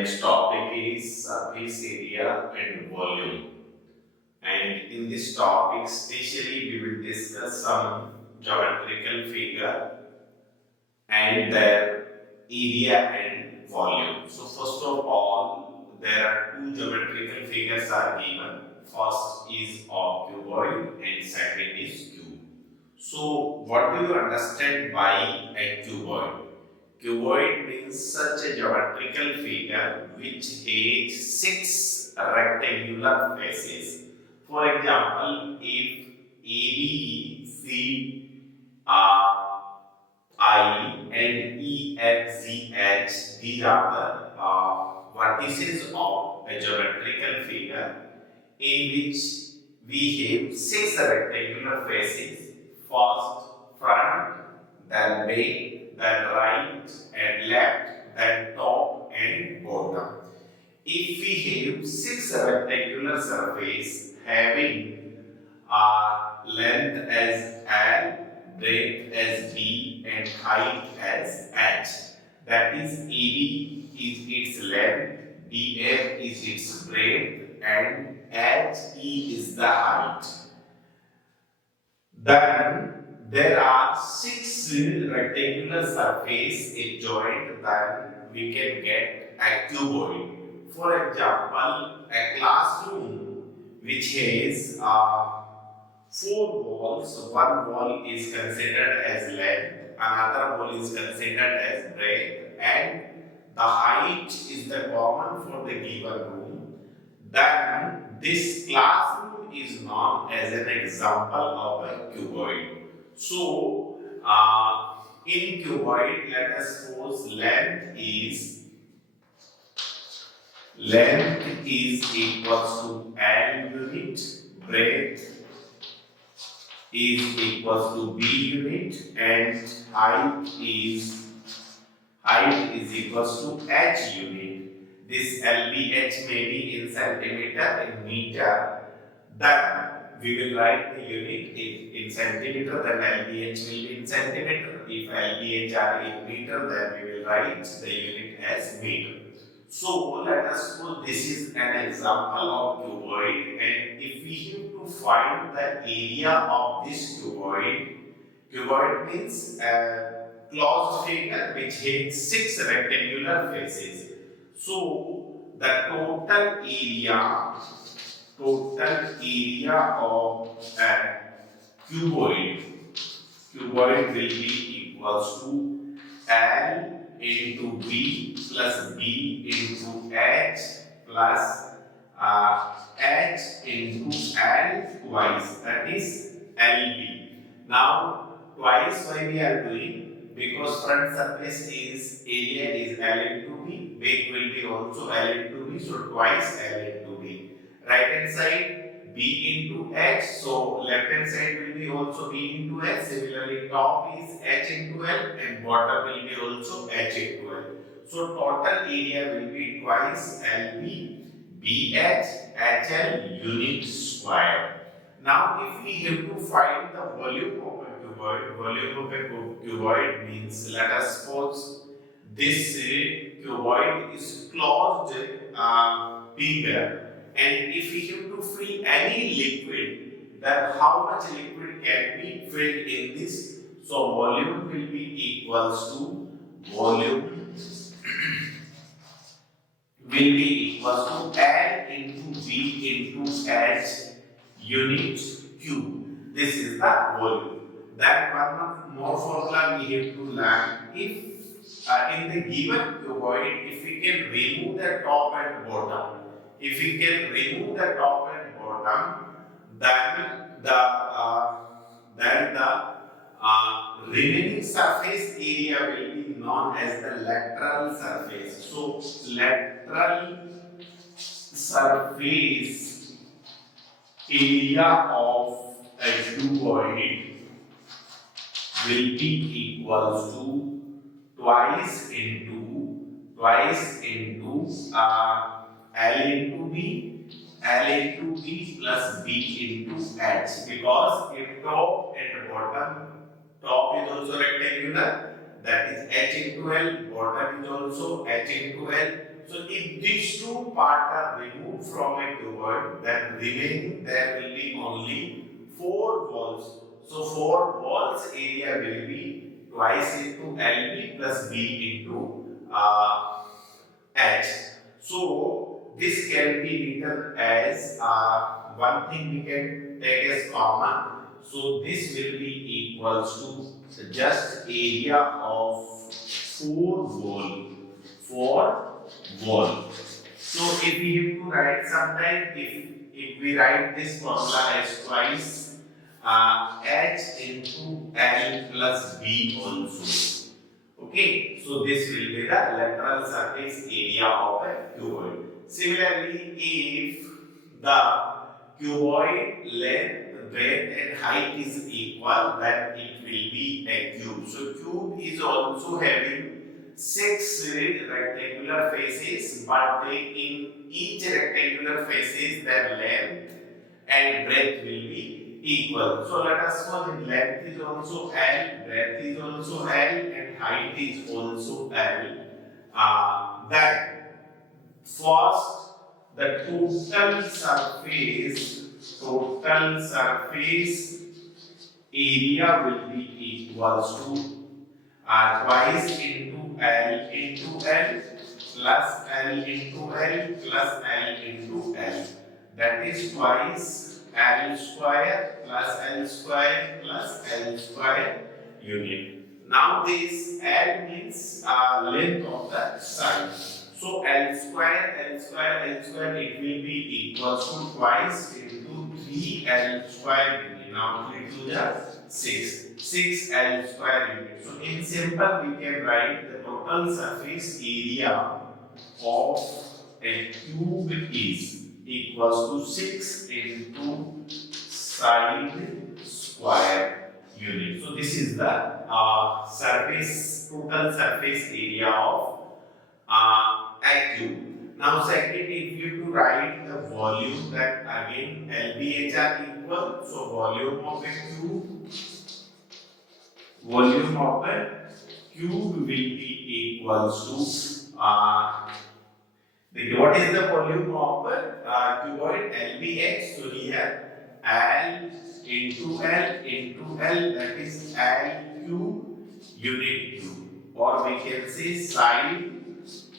next topic is surface area and volume. And in this topic, especially we will discuss some geometrical figure and their area and volume. So first of all, there are two geometrical figures are given. First is of cuboid and second is cube. So what do you understand by a cuboid? Cuboid means such a geometrical figure which has six rectangular faces. For example, if AB, C, I and E, F, Z, H, these are the vertices of a geometrical figure in which we have six rectangular faces. First front, then back, then right and left, then top and bottom. If we have six rectangular surface having length as L, breadth as B and height as H, that is AB is its length, BF is its breadth and HE is the height. Then there are six rectangular surface adjoined, then we can get a cuboid. For example, a classroom which has four walls, one wall is considered as length, another wall is considered as breadth, and the height is the common for the given room. Then this classroom is known as an example of a cuboid. So, in cuboid, let us suppose length is equals to L unit, breadth is equals to B unit, and height is equals to H unit. This LBH may be in centimeter, in meter. Then we will write the unit in centimeter, then LBH will be in centimeter. If LBH are in meter, then we will write the unit as meter. So let us suppose this is an example of cuboid, and if we have to find the area of this cuboid means a closed figure which has six rectangular faces. So the total area of a cuboid will be equals to L into B plus B into H plus H into L twice, that is LB. Now twice why we are doing? Because front surface is area is L into B, back will be also L into B, so twice L into B. Right hand side B into H, so left hand side will be also B into H. Similarly, top is H into L and bottom will be also H into L. So total area will be twice LB BH HL unit square. Now, if we have to find the volume of a cuboid means, let us suppose this cuboid is closed figure. And if we have to fill any liquid, then how much liquid can be filled in this? So volume will be equals to L into B into H unit Q. This is the volume. That one more formula we have to learn. If in the given cuboid, if we can remove the top and bottom, then the remaining surface area will be known as the lateral surface. So lateral surface area of a cuboid will be equals to twice into L into B plus B into H, because if top and bottom, top is also rectangular, that is H into L, bottom is also H into L, So if these two parts are removed from a cuboid, then remaining there will be only 4 walls. So 4 walls area will be twice into LB plus B into H. So this can be written as one thing we can take as common. So this will be equals to just area of 4 wall. So if we have to write sometime, if we write this formula as twice H into L plus B also. Okay, so this will be the lateral surface area of a cuboid. Similarly, if the cuboid length, breadth and height is equal, then it will be a cube. So cube is also having 6 rectangular faces, but in each rectangular faces their length and breadth will be equal. So let us suppose length is also L, breadth is also L, and height is also L. Then first the total surface area will be equals to twice into L plus L into L plus L into L. That is twice L square plus L square plus L square unit. Now this L means length of the side. So L square, it will be equals to twice into 3L square unit. Now 3 to the 6 L square unit. So in simple we can write the total surface area of a cube is equals to 6 into side square unit. So this is the total surface area of a cube. Now second, if you to write the volume, that again LBH are equal. So volume of a cube will be equals to what is the volume of cuboid LBH? So here L into L, that is L cube unit cube, or we can say side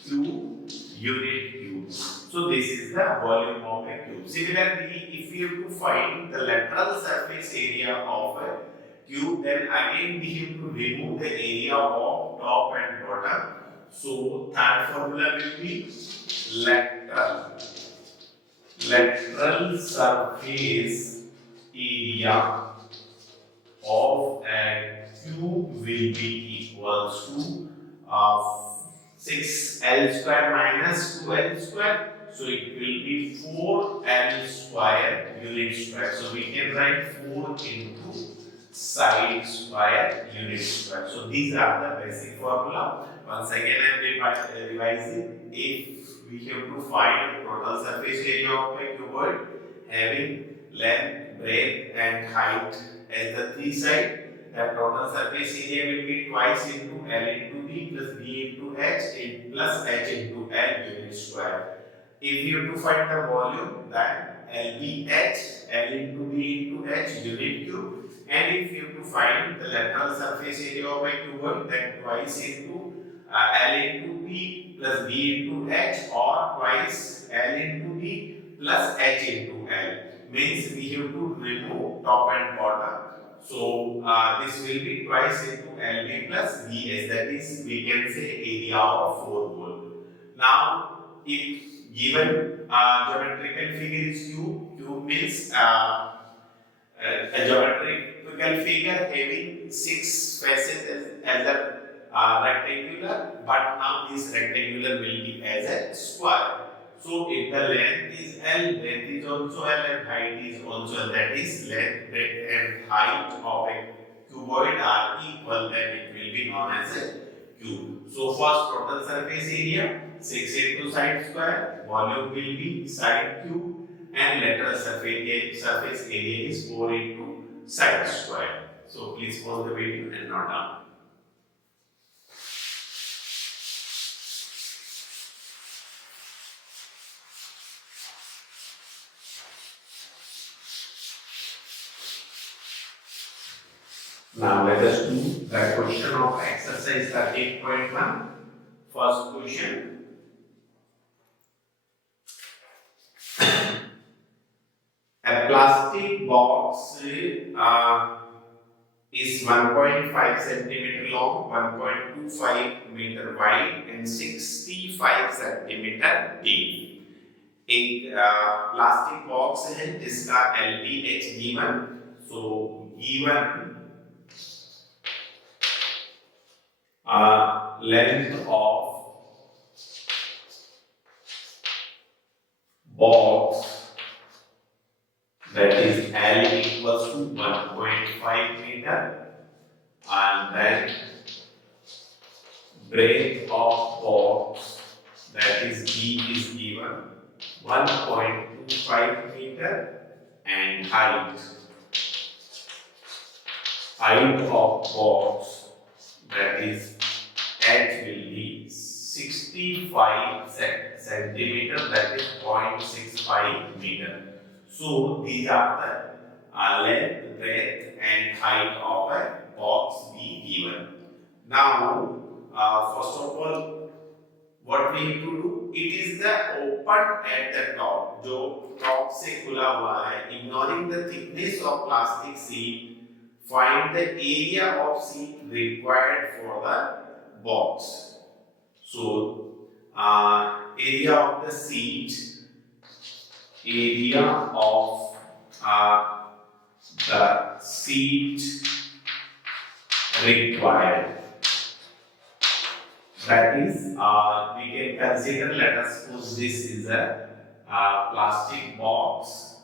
cube unit cube. So this is the volume of a cube. Similarly, if you have to find the lateral surface area of a cube, then again we have to remove the area of top and bottom. So third formula will be lateral surface area of a cube will be equals to 6L square minus 2L square. So it will be 4L square unit square. So we can write 4 into side square unit square. So these are the basic formula. Once again I am revising. If we have to find the total surface area of a cuboid having length, breadth and height as the 3 sides, the total surface area will be twice into L into B plus B into H plus H into L unit square. If you have to find the volume, then LBH, L into B into H unit cube. And if you have to find the lateral surface area of a cuboid, then twice into L into B plus B into H, or twice L into B plus H into L. Means we have to remove top and bottom. So this will be twice into LB plus BS, that is we can say area of 4 wall. Now if given geometrical figure is cube means a geometrical figure having 6 faces as a rectangular, but now this rectangular will be as a square. So if the length is L, breadth is also L, and height is also L, that is length, breadth and height of a cuboid are equal, then it will be known as a cube. So first total surface area 6 into side square, volume will be side cube, and lateral surface area is 4 into side square. So please pause the video and note down. Now let us do the question of exercise 13.1. First question. A plastic box is 1.5 centimeter long, 1.25 meter wide, and 65 centimeter deep. एक plastic box है जिसका LPH given, so given length of box, that is L equals to 1.5 meter, and then breadth of box, that is B is given 1.25 meter, and height of box, that is H will be 65 centimeter, that is 0.65 meter. So these are the length, breadth, and height of a box be given. Now, first of all, what we need to do? It is the open at the top, जो top से खुला हुआ है. Ignoring the thickness of plastic sheet, find the area of sheet required for the box. So, area of the sheet, area of the sheet required. That is, we can consider, let us suppose this is a plastic box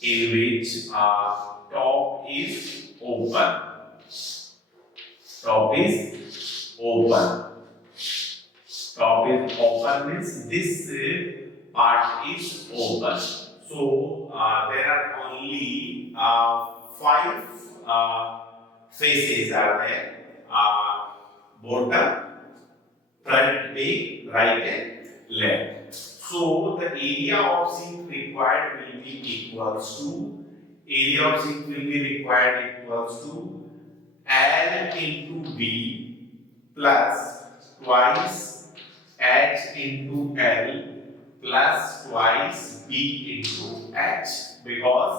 in which top is open. Top is open. Top is open means this part is open. So there are only 5 faces are there. Bottom, front, back, right and left. So the area of sheet required will be equals to, area of sheet will be required equals to L into B plus twice H into L plus twice B into H, because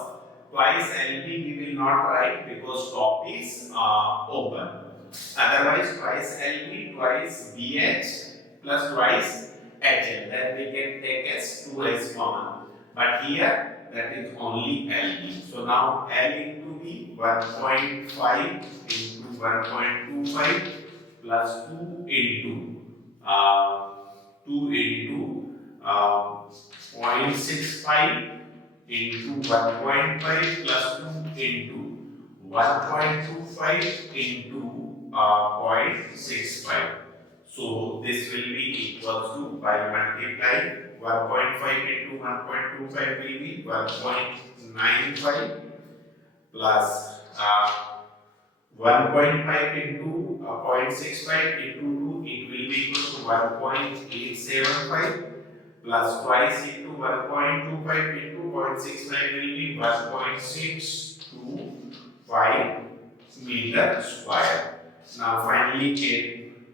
twice LB we will not write because top is open. Otherwise, twice LB, twice BH plus twice HL. Then we can take as 2 as common. But here that is only LB. So now L into B 1.5 into 1.25 plus 2 into 0.65 into 1.5 plus 2 into 1.25 into 0.65. So this will be equals to, by multiplying 1.5 into 1.25 will be 1.95 plus 1.5 into 0.65 into 2, it will be equal to 1.875 plus twice into 1.25 into 0.65 will be 1.625 meter square. Now finally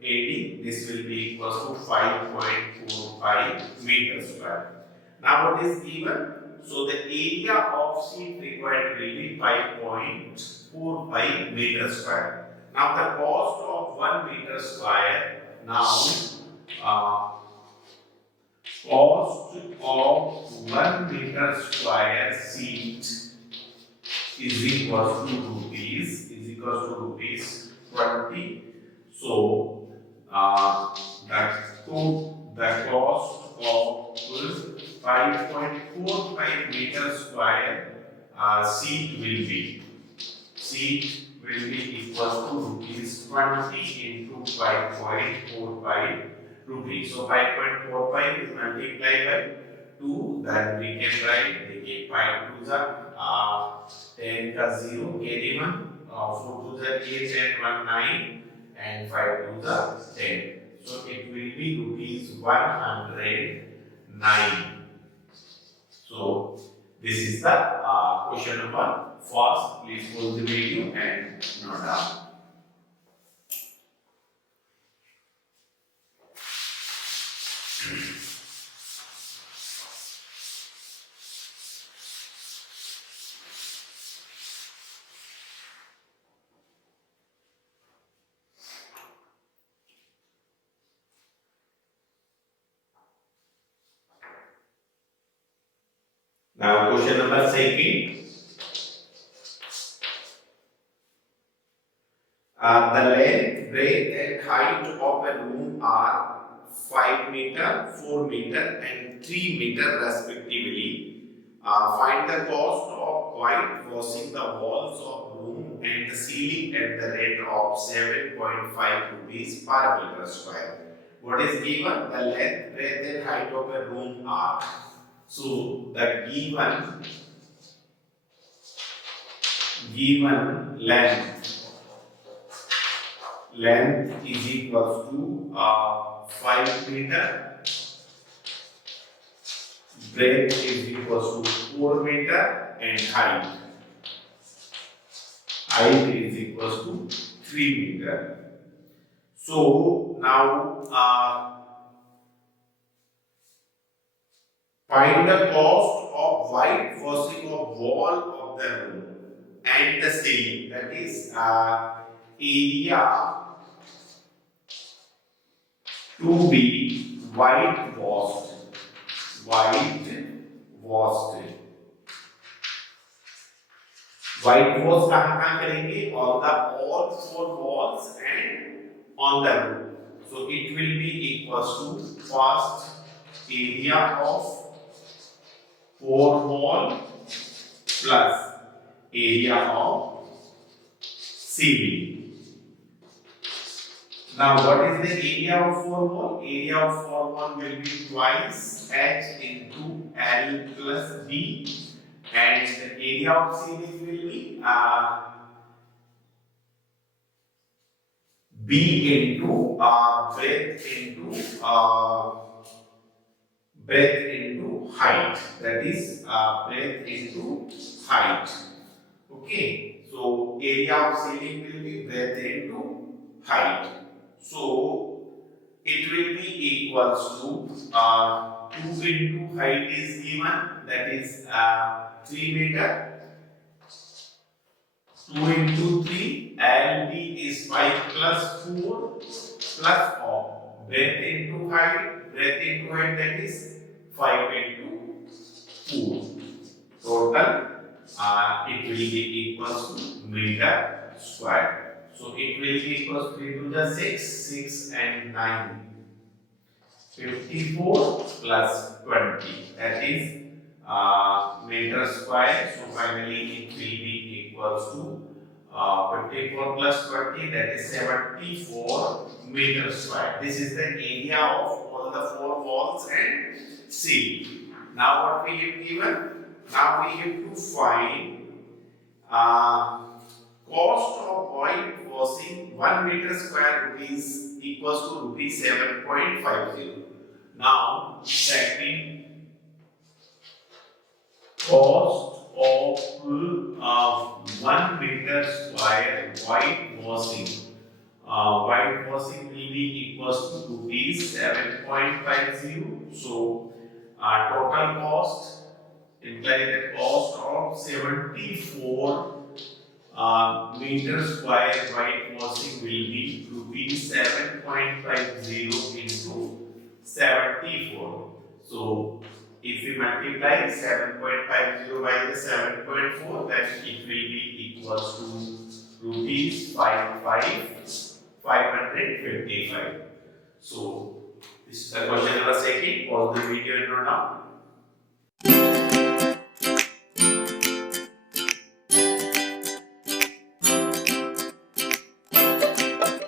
AD, this will be equals to 5.45 meter square. Now what is given? So the area of sheet required will be 5.45 meter square. Now the cost of 1 meter square, cost of 1 meter square sheet is equals to rupees 20. So the cost of 5.45 meter square sheet will be equals to rupees 20 into 5.45 rupees. So 5.45 is multiplied by 2, then we can write 5 to the 10 ka 0, carry 1, 4 to the 8 and 1 9, and 5 to the 10. So it will be rupees 109. So this is the question number first. Please pause the video and note down. Now question number second. The length, breadth and height of a room are 5 meter, 4 meter and 3 meter respectively. Find the cost of whitewashing the walls of room and the ceiling at the rate of 7.5 rupees per meter square. What is given? The length, breadth and height of a room are. So the given length is equals to 5 meter, breadth is equals to 4 meter and height is equals to 3 meter. So now find the cost of whitewashing of wall of the room and the ceiling, that is area to be whitewashed. Whitewash कहाँ करेंगे? On the all 4 walls and on the roof. So it will be equals to first area of 4 wall plus area of ceiling. Now what is the area of 4 wall? Area of 4 wall will be twice h into L plus B, and the area of ceiling will be B into breadth into height, that is breadth into height. Okay, so area of ceiling will be breadth into height. So it will be equals to 2 into height is given, that is 3 meter. 2 into 3, LB is 5 plus 4 plus of breadth into height that is 5 into 4. Total it will be equals to meter square. So it will be equals to 3 to the 6 and 9. 54 plus 20, that is meter square. So finally it will be equals to 54 plus 20, that is 74 meter square. This is the area of all the 4 walls and ceiling. Now what we have given? Now we have to find cost of whitewashing 1 meter square rupees equals to rupees 7.50. Now checking cost of 1 meter square whitewashing. Whitewashing will be equals to rupees 7.50. So total cost, implying the cost of 74 meter square whitewashing will be rupees 7.50 into 74. So if we multiply 7.50 by the 7.4, then it will be equals to rupees 555. So this is the question number second. Pause the video and note down.